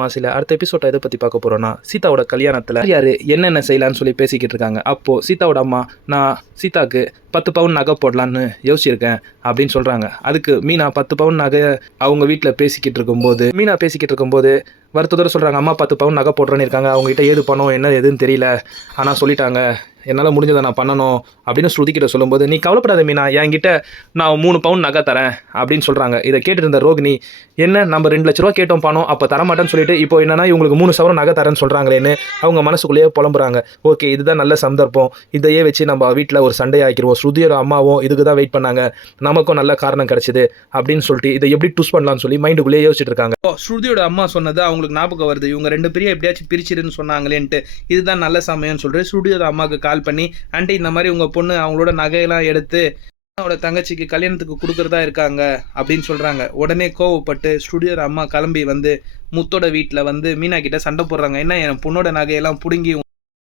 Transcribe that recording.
மாசில அடுத்த எபிசோட எதை பற்றி பார்க்க போகிறோன்னா, சீதாவோட கல்யாணத்தில் யார் என்னென்ன செய்யலான்னு சொல்லி பேசிக்கிட்டு இருக்காங்க. அப்போது சீதாவோட அம்மா, நான் சீதாவுக்கு 10 பவுன் நகை போடலான்னு யோசிச்சிருக்கேன் அப்படின்னு சொல்கிறாங்க. அதுக்கு மீனா 10 பவுன் நகை அவங்க வீட்டில் பேசிக்கிட்டு இருக்கும்போது வருத்தத்தோடு சொல்கிறாங்க, அம்மா 10 பவுன் நகை போடுறேன்னு இருக்காங்க, அவங்ககிட்ட ஏது பணம் என்ன எதுன்னு தெரியல, ஆனால் சொல்லிட்டாங்க, என்னால் முடிஞ்சதை நான் பண்ணணும் அப்படின்னு ஸ்ருதிக்கிட்ட சொல்லும்போது, நீ கவலைப்படாத மீனா, என்கிட்ட நான் 3 பவுன் நகை தரேன் அப்படின்னு சொல்கிறாங்க. இதை கேட்டுட்டு இருந்த ரோகிணி, என்ன நம்ம 2 லட்ச ரூபா கேட்டோம் பணம், அப்போ தரமாட்டேன்னு சொல்லிட்டு இப்போ என்னன்னா இவங்களுக்கு 3 சவரம் நகை தரேன்னு சொல்கிறாங்களேன்னு அவங்க மனசுக்குள்ளேயே புலம்புறாங்க. ஓகே, இதுதான் நல்ல சந்தர்ப்பம், இதையே வச்சு நம்ம வீட்டில் ஒரு சண்டை ஆக்கிடுவோம். ஸ்ருதியோட அம்மாவும் இதுக்கு தான் வெயிட் பண்ணாங்க, நமக்கும் நல்ல காரணம் கிடச்சிது அப்படின்னு சொல்லிட்டு இதை எப்படி ட்விஸ்ட் பண்ணலாம்னு சொல்லி மைண்டுக்குள்ளேயே யோசிச்சுட்டு இருக்காங்க. ஸ்ருதியோட அம்மா சொன்னது அவங்களுக்கு ஞாபகம் வருது, இவங்க 2 பேரையும் எப்படியாச்சும் பிரிச்சிருன்னு சொன்னாங்களேன்ட்டு, இதுதான் நல்ல சமயம்னு சொல்லிட்டு ஸ்ருதியோட அம்மாவுக்கு கால் பண்ணி, ஆண்டி இந்த மாதிரி உங்கள் பொண்ணு அவங்களோட நகையெல்லாம் எடுத்து அவனோட தங்கச்சிக்கு கல்யாணத்துக்கு கொடுக்குறதா இருக்காங்க அப்படின்னு சொல்கிறாங்க. உடனே கோவப்பட்டு ஸ்டுடியோட அம்மா கிளம்பி வந்து முத்தோட வீட்டில் வந்து மீனா கிட்ட சண்டை போடுறாங்க. என்ன என் பொண்ணோட நகையெல்லாம் பிடுங்கி